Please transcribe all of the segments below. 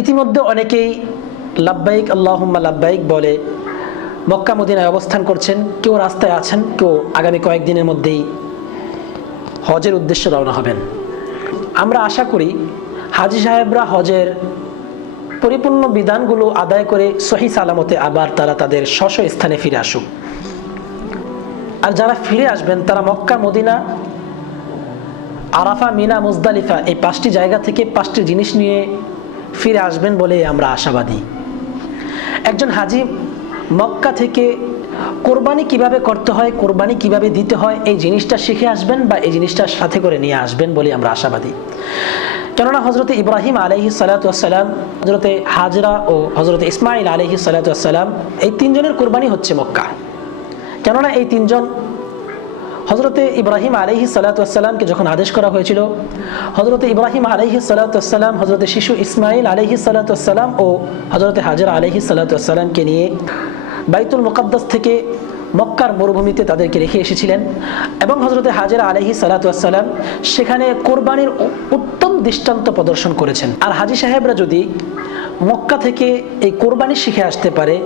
ইতিমধ্যে অনেকেই লাব্বাইক আল্লাহুম্মা লাব্বাইক বলে মক্কা মদিনায় অবস্থান করছেন, কেউ রাস্তায় আছেন, কেউ আগামী কয়েকদিনের মধ্যেই হজের উদ্দেশ্যে রওনা হবেন। আমরা আশা করি হাজী সাহেবরা হজের পরিপূর্ণ বিধানগুলো আদায় করে সহি সালামতে আবার তারা তাদের স্ব স্থানে ফিরে আসুক। আর যারা ফিরে আসবেন তারা Mecca Medina Arafah Mina Muzdalifah এই 5টি জায়গা থেকে 5টি জিনিস নিয়ে ফিরে আসবেন বলে আমরা আশাবাদী। একজন হাজী মক্কা থেকে কোরবানি কিভাবে করতে হয়, কোরবানি কিভাবে দিতে হয় এই জিনিসটা শিখে আসবেন বা এই জিনিসটা সাথে করে নিয়ে আসবেন বলে আমরা আশাবাদী। কেননা হজরতে ইব্রাহিম আলাইহিস সালাতু ওয়াস সালাম, হজরতে হাজরা ও হজরতে ইসমাইল আলাইহিস সালাতু ওয়াস সালাম এই 3 জনের কোরবানি হচ্ছে মক্কা। কেননা এই 3 জন হজরতে ইব্রাহিম আলাইহিস সালাতু ওয়াস সালামকে যখন আদেশ করা হয়েছিল, হজরতে ইব্রাহিম আলাইহিস সালাতু ওয়াস সালাম হজরতে শিশু ইসমাইল আলাইহিস সালাতু ওয়াস সালাম ও হজরতে হাজরা আলাইহিস সালাতু ওয়াস সালামকে নিয়ে বাইতুল মুকাদ্দাস থেকে মক্কার মরুভূমিতে তাদেরকে রেখে এসেছিলেন এবং হজরতে হাজরা আলাইহিস সালাতু ওয়াস সালাম সেখানে কোরবানির উত্তম দৃষ্টান্ত প্রদর্শন করেছেন। আর হাজী সাহেবরা যদি মক্কা থেকে এই কোরবানি শিখে আসতে পারে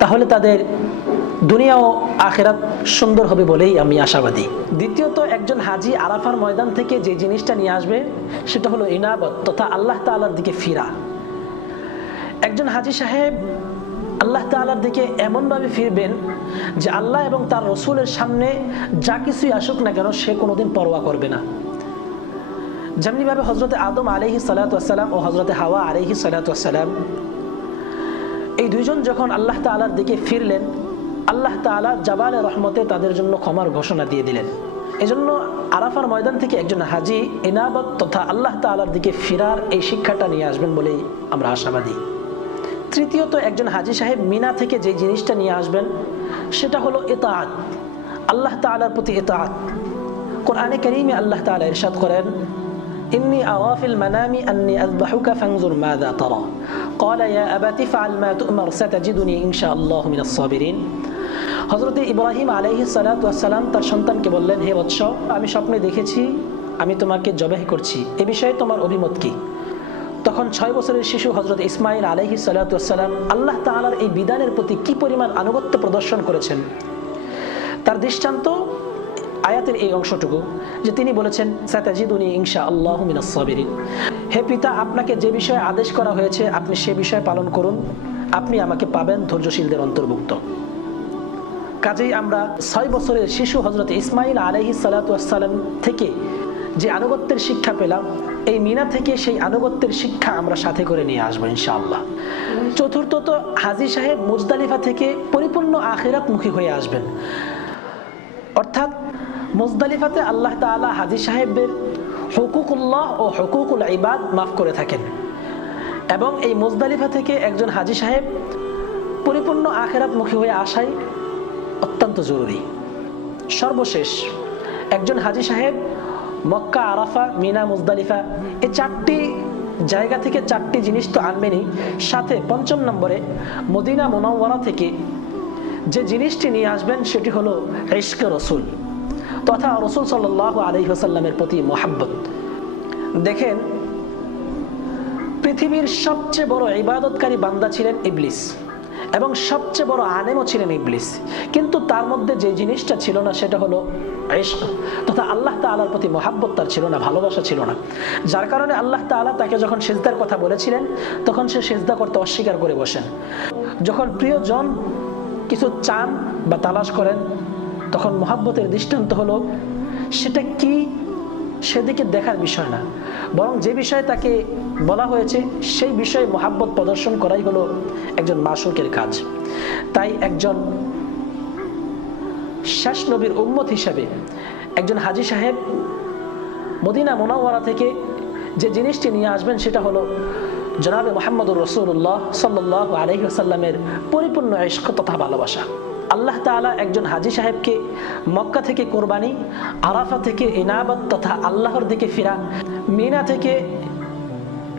তাহলে তাদের দুনিয়া ও আখিরাত সুন্দর হবে বলেই আমি আশাবাদী। দ্বিতীয়ত, একজন হাজী আরাফার ময়দান থেকে যে জিনিসটা নিয়ে আসবে সেটা হলো ইনাবত তথা আল্লাহ তাআলার দিকে ফিরা। একজন হাজী সাহেব আল্লাহ তাআলার দিকে এমনভাবে ফিরবেন যে আল্লাহ এবং তার রসুলের সামনে যা কিছুই আসুক না কেন সে কোনোদিন পরোয়া করবে না। যেমনিভাবে হজরতে আদম আলাইহিস সালাতু ওয়াস সালাম ও হজরতে হাওয়া আলাইহিস সালাতু ওয়াস সালাম এই 2 জন যখন আল্লাহ তাআলার দিকে ফিরলেন, আল্লাহ তাআলা জাবালে রহমতে তাদের জন্য ক্ষমার ঘোষণা দিয়ে দিলেন। এজন্য আরাফার ময়দান থেকে একজন হাজী ইনাবত তথা আল্লাহ তাআলার দিকে ফিরার এই শিক্ষাটা নিয়ে আসবেন বলেই আমরা আশাবাদী। তৃতীয়ত, একজন হাজী সাহেব মিনা থেকে যে জিনিসটা নিয়ে আসবেন সেটা হলো ইতাআত, আল্লাহ তাআলার প্রতি ইতাআত। কোরআনে কারীমে আল্লাহ তাআলা ইরশাদ করেন, ইন্নী আরা ফিল মানামি আন্নী আযবাহুকা ফানজুর মাযা তারা ক্বালা ইয়া আবাতি ফাআল মা তু'মার সাতাজিদুনি ইনশাআল্লাহু মিনাস সাবিরিন। হযরতে ইব্রাহিম আলাইহিস সালাতু ওয়াস সালাম তার সন্তানকে বললেন, হে বৎস, আমি স্বপ্নে দেখেছি আমি তোমাকে জবাহ করছি, এ বিষয়ে তোমার অভিমত কি? তখন 6 বছরের শিশু হজরত ইসমাইল আলাইহিস সালাতু ওয়াস সালাম আল্লাহ তাআলার এই বিধানের প্রতি কি পরিমাণ আনুগত্য প্রদর্শন করেছেন তার দৃষ্টান্ত আয়াতের এই অংশটুকু, যে তিনি বলেছেন সাতাজিদুনি ইনশাআল্লাহু মিনাস সাবিরিন। হে পিতা, আপনাকে যে বিষয়ে আদেশ করা হয়েছে আপনি সে বিষয় পালন করুন, আপনি আমাকে পাবেন ধৈর্যশীলদের অন্তর্ভুক্ত। কাজেই আমরা 6 বছরের শিশু হজরত ইসমাইল আলাইহিস সালাতু ওয়াস সালাম থেকে যে আনুগত্যের শিক্ষা পেলাম, এই মিনা থেকে সেই আনুগত্যের শিক্ষা আমরা সাথে করে নিয়ে আসবো ইনশাআল্লাহ। চতুর্থত, হাজী সাহেব মুজদালিফা থেকে পরিপূর্ণ আখিরাতমুখী হয়ে আসবেন। অর্থাৎ মুজদালিফাতে আল্লাহ তাআলা হাজী সাহেবদের হুকুকুল্লাহ ও হুকুকুল ইবাদ মাফ করে থাকেন এবং এই মুজদালিফা থেকে একজন হাজী সাহেব পরিপূর্ণ আখিরাতমুখী হয়ে আসাই অত্যন্ত জরুরি। সর্বশেষ, একজন হাজী সাহেব মক্কা, আরাফা, মিনা, মুজদালিফা এই 4টি জায়গা থেকে 4টি জিনিস তো আনবেনই, সাথে 5ম নম্বরে মদিনা মুনাওয়ারা থেকে যে জিনিসটি নিয়ে আসবেন সেটি হলো ইশকে রসুল তথা রসুল সাল্লাল্লাহু আলাইহি ওয়াসাল্লামের প্রতি মুহাব্বত। দেখেন, পৃথিবীর সবচেয়ে বড় ইবাদতকারী বান্দা ছিলেন ইবলিস এবং সবচেয়ে বড় আলেমও ছিলেন ইবলিস, কিন্তু তার মধ্যে যে জিনিসটা ছিল না সেটা হলো ইশক তথা আল্লাহ তাআলার প্রতি মুহাব্বত তার ছিল না, ভালোবাসা ছিল না। যার কারণে আল্লাহ তাআলা তাকে যখন সিজদার কথা বলেছিলেন তখন সে সিজদা করতে অস্বীকার করে বসেন। যখন প্রিয়জন কিছু চান বা তালাশ করেন তখন মুহাব্বতের দৃষ্টান্ত হলো সেটা কি সেদিকে দেখার বিষয় না, বরং যে বিষয়ে তাকে বলা হয়েছে সেই বিষয়ে মুহাব্বত প্রদর্শন করাই হলো একজন মাশুকের কাজ। তাই একজন শেষ নবীর উম্মত হিসেবে একজন হাজী সাহেব মদিনা মুনাওয়ারা থেকে যে জিনিসটি নিয়ে আসবেন সেটা হলো জনাবে মুহাম্মদুর রাসূলুল্লাহ সাল্লাল্লাহু আলাইহি ওয়াসাল্লামের পরিপূর্ণ ইশক তথা ভালোবাসা। আল্লাহ তাআলা একজন হাজী সাহেবকে মক্কা থেকে কোরবানি, আরাফা থেকে ইনাবত তথা আল্লাহর দিকে ফিরা, মিনা থেকে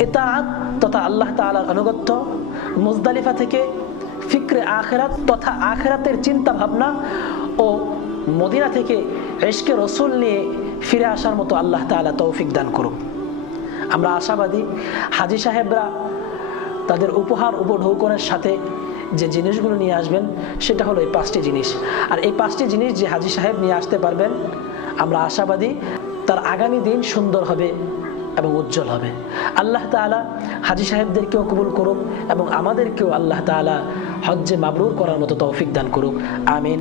ইতাআত তথা আল্লাহ তাআলার আনুগত্য, মুজদালিফা থেকে ফিক্রে আখিরাত তথা আখিরাতের চিন্তা ভাবনা ও মদিনা থেকে ইশকে রসুল নিয়ে ফিরে আসার মতো আল্লাহ তাআলা তৌফিক দান করুক। আমরা আশাবাদী হাজী সাহেবরা তাদের উপহার উপঢৌকনের সাথে যে জিনিসগুলো নিয়ে আসবেন সেটা হলো এই 5টি জিনিস। আর এই 5টি জিনিস যে হাজী সাহেব নিয়ে আসতে পারবেন, আমরা আশাবাদী তার আগামী দিন সুন্দর হবে এবং উজ্জ্বল হবে। আল্লাহ তাআলা হাজী সাহেবদেরকেও কবুল করুক এবং আমাদেরকেও আল্লাহ তাআলা হজ্জে মাবরুর করার মতো তৌফিক দান করুক। আমিন।